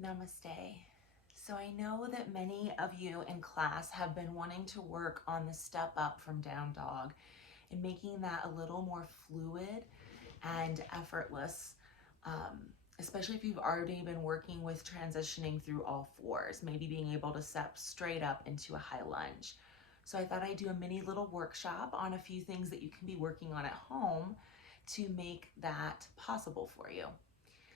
Namaste. So I know that many of you in class have been wanting to work on the step up from down dog and making that a little more fluid and effortless, especially if you've already been working with transitioning through all fours, maybe being able to step straight up into a high lunge. So I thought I'd do a mini little workshop on a few things that you can be working on at home to make that possible for you.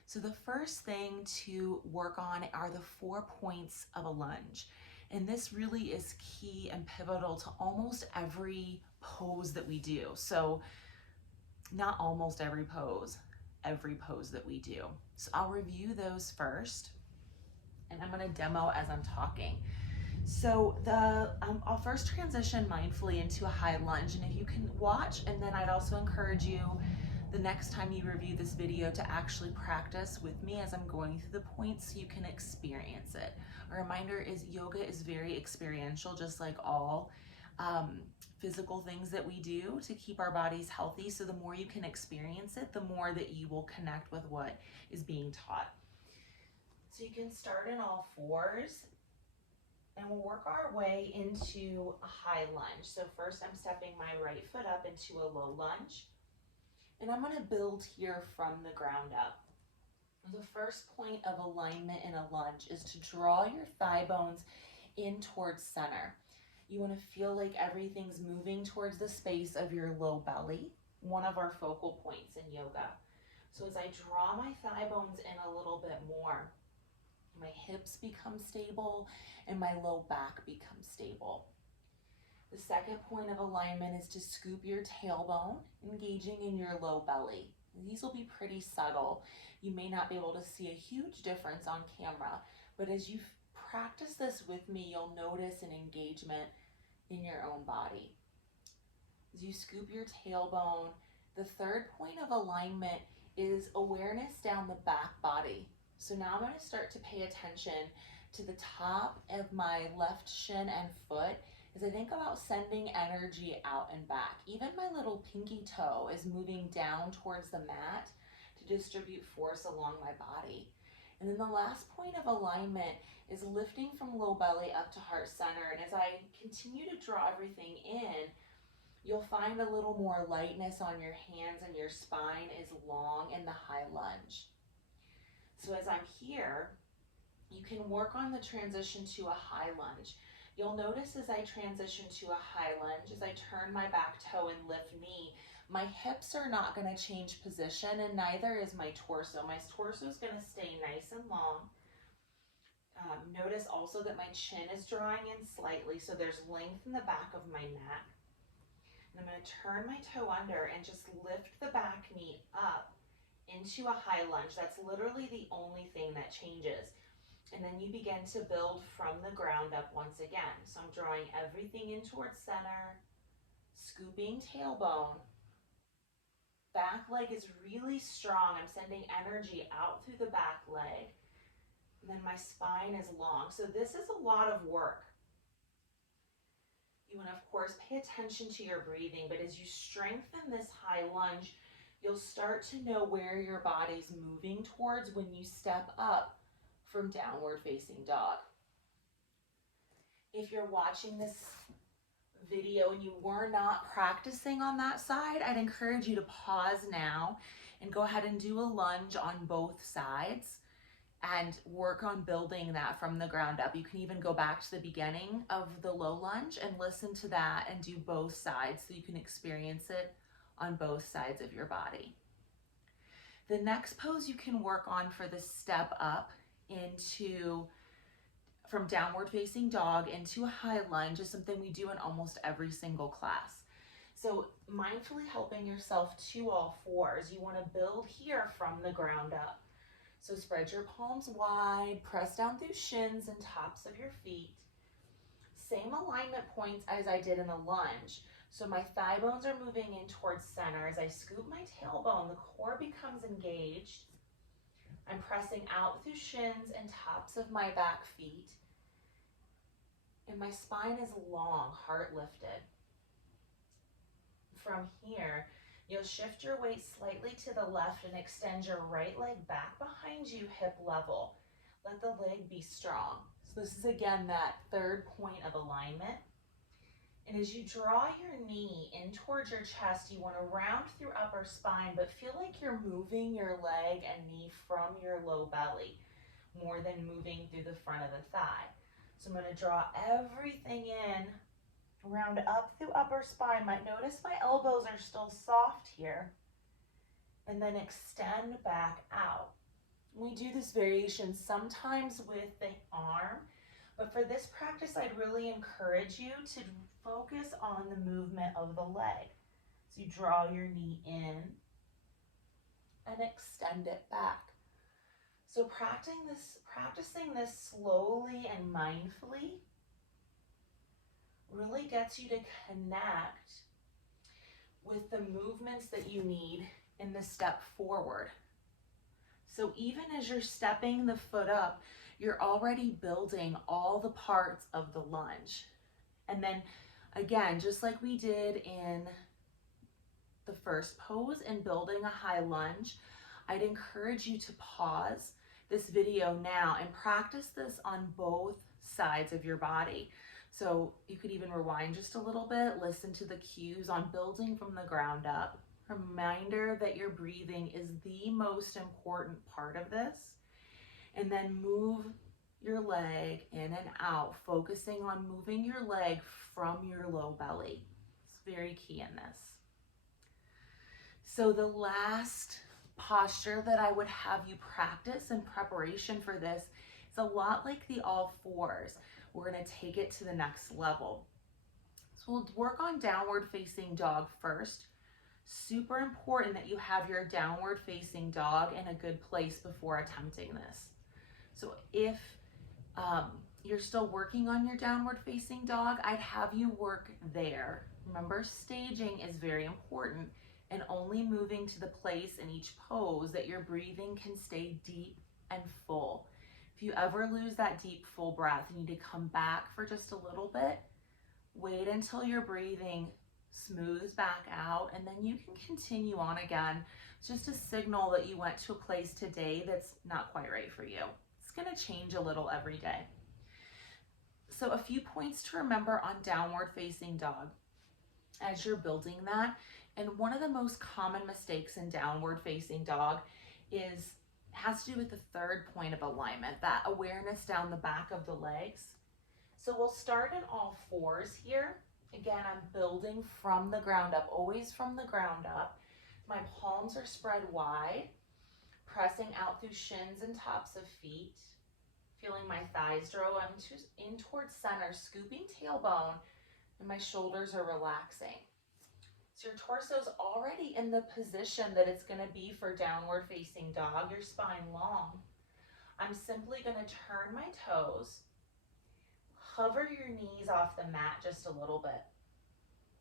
So the first thing to work on are the 4 points of a lunge. And this really is key and pivotal to almost every pose that we do. So not almost every pose that we do. So I'll review those first, and I'm gonna demo as I'm talking. So I'll first transition mindfully into a high lunge, and if you can watch, and then I'd also encourage you the next time you review this video to actually practice with me as I'm going through the points so you can experience it. A reminder is yoga is very experiential, just like all physical things that we do to keep our bodies healthy. So the more you can experience it, the more that you will connect with what is being taught. So you can start in all fours, and we'll work our way into a high lunge. So first I'm stepping my right foot up into a low lunge, and I'm going to build here from the ground up. The first point of alignment in a lunge is to draw your thigh bones in towards center. You want to feel like everything's moving towards the space of your low belly, one of our focal points in yoga. So as I draw my thigh bones in a little bit more, my hips become stable and my low back becomes stable. The second point of alignment is to scoop your tailbone, engaging in your low belly. These will be pretty subtle. You may not be able to see a huge difference on camera, but as you practice this with me, you'll notice an engagement in your own body. As you scoop your tailbone, the third point of alignment is awareness down the back body. So now I'm going to start to pay attention to the top of my left shin and foot as I think about sending energy out and back. Even my little pinky toe is moving down towards the mat to distribute force along my body. And then the last point of alignment is lifting from low belly up to heart center. And as I continue to draw everything in, you'll find a little more lightness on your hands and your spine is long in the high lunge. So as I'm here, you can work on the transition to a high lunge. You'll notice as I transition to a high lunge, as I turn my back toe and lift knee, my hips are not going to change position, and neither is my torso. My torso is going to stay nice and long. Notice also that my chin is drawing in slightly, so there's length in the back of my neck. And I'm going to turn my toe under and just lift the back knee up into a high lunge. That's literally the only thing that changes. And then you begin to build from the ground up once again. So I'm drawing everything in towards center, scooping tailbone. Back leg is really strong. I'm sending energy out through the back leg. And then my spine is long. So this is a lot of work. You want to, of course, pay attention to your breathing, but as you strengthen this high lunge, you'll start to know where your body's moving towards when you step up from downward facing dog. If you're watching this video and you were not practicing on that side, I'd encourage you to pause now and go ahead and do a lunge on both sides and work on building that from the ground up. You can even go back to the beginning of the low lunge and listen to that and do both sides so you can experience it on both sides of your body. The next pose you can work on for the step up from downward facing dog into a high lunge is something we do in almost every single class. So mindfully helping yourself to all fours, you want to build here from the ground up. So spread your palms wide, press down through shins and tops of your feet. Same alignment points as I did in the lunge. So my thigh bones are moving in towards center. As I scoop my tailbone, the core becomes engaged. I'm pressing out through shins and tops of my back feet. And my spine is long, heart lifted. From here, you'll shift your weight slightly to the left and extend your right leg back behind you, hip level. Let the leg be strong. So this is again that third point of alignment. And as you draw your knee in towards your chest, you want to round through upper spine, but feel like you're moving your leg and knee from your low belly more than moving through the front of the thigh. So I'm going to draw everything in, round up through upper spine. Might notice my elbows are still soft here, and then extend back out. We do this variation sometimes with the arm, but for this practice, I'd really encourage you to focus on the movement of the leg. So you draw your knee in and extend it back. So practicing this slowly and mindfully really gets you to connect with the movements that you need in the step forward. So even as you're stepping the foot up, you're already building all the parts of the lunge. And then again, just like we did in the first pose in building a high lunge, I'd encourage you to pause this video now and practice this on both sides of your body. So you could even rewind just a little bit, listen to the cues on building from the ground up. Reminder that your breathing is the most important part of this. And then move your leg in and out, focusing on moving your leg from your low belly. It's very key in this. So the last posture that I would have you practice in preparation for this is a lot like the all fours. We're going to take it to the next level. So we'll work on downward facing dog first. Super important that you have your downward facing dog in a good place before attempting this. So if you're still working on your downward facing dog, I'd have you work there. Remember, staging is very important and only moving to the place in each pose that your breathing can stay deep and full. If you ever lose that deep, full breath, you need to come back for just a little bit. Wait until your breathing smooths back out, and then you can continue on again. It's just a signal that you went to a place today that's not quite right for you. It's going to change a little every day. So a few points to remember on downward facing dog as you're building that. And one of the most common mistakes in downward facing dog has to do with the third point of alignment, that awareness down the back of the legs. So we'll start in all fours here. Again, I'm building from the ground up, always from the ground up. My palms are spread wide, pressing out through shins and tops of feet. Feeling my thighs draw in towards center, scooping tailbone, and my shoulders are relaxing. So your torso's already in the position that it's going to be for downward facing dog, your spine long. I'm simply going to turn my toes, hover your knees off the mat just a little bit.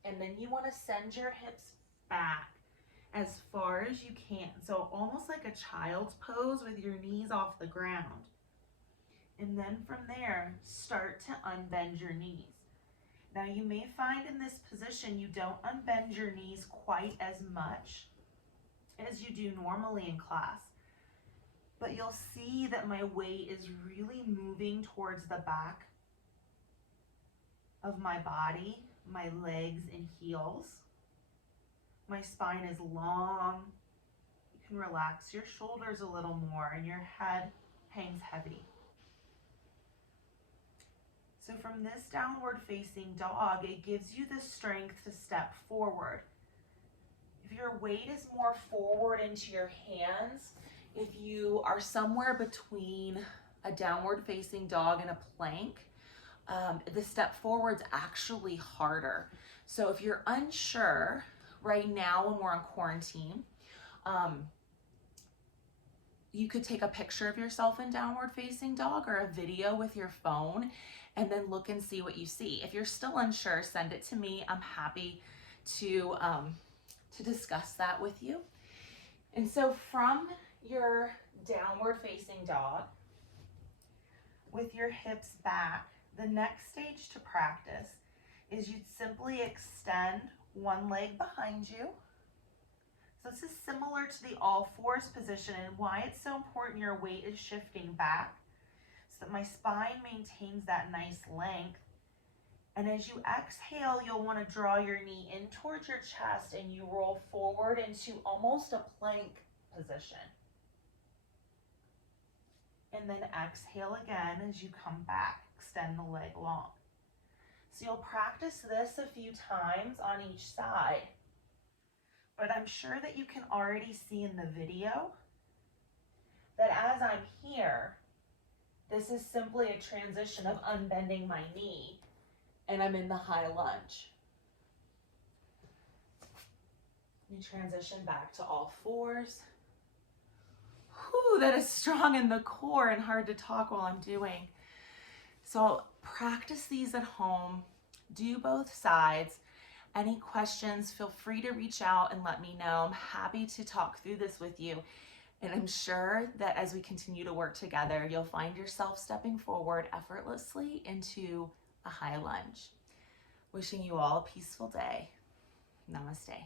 And then you want to send your hips back as far as you can. So almost like a child's pose with your knees off the ground. And then from there, start to unbend your knees. Now you may find in this position you don't unbend your knees quite as much as you do normally in class. But you'll see that my weight is really moving towards the back of my body, my legs and heels. My spine is long. You can relax your shoulders a little more and your head hangs heavy. So from this downward facing dog, it gives you the strength to step forward. If your weight is more forward into your hands, if you are somewhere between a downward facing dog and a plank, the step forward's actually harder. So if you're unsure right now when we're on quarantine, you could take a picture of yourself in downward facing dog or a video with your phone and then look and see what you see. If you're still unsure, send it to me. I'm happy to discuss that with you. And so from your downward facing dog, with your hips back, the next stage to practice is you'd simply extend one leg behind you. So this is similar to the all fours position, and why it's so important your weight is shifting back so my spine maintains that nice length. And as you exhale, you'll want to draw your knee in towards your chest and you roll forward into almost a plank position. And then exhale again as you come back, extend the leg long. So you'll practice this a few times on each side. But I'm sure that you can already see in the video that as I'm here, this is simply a transition of unbending my knee and I'm in the high lunge. You transition back to all fours. Whew, that is strong in the core and hard to talk while I'm doing. So practice these at home, do both sides. Any questions, feel free to reach out and let me know. I'm happy to talk through this with you. And I'm sure that as we continue to work together, you'll find yourself stepping forward effortlessly into a high lunge. Wishing you all a peaceful day. Namaste.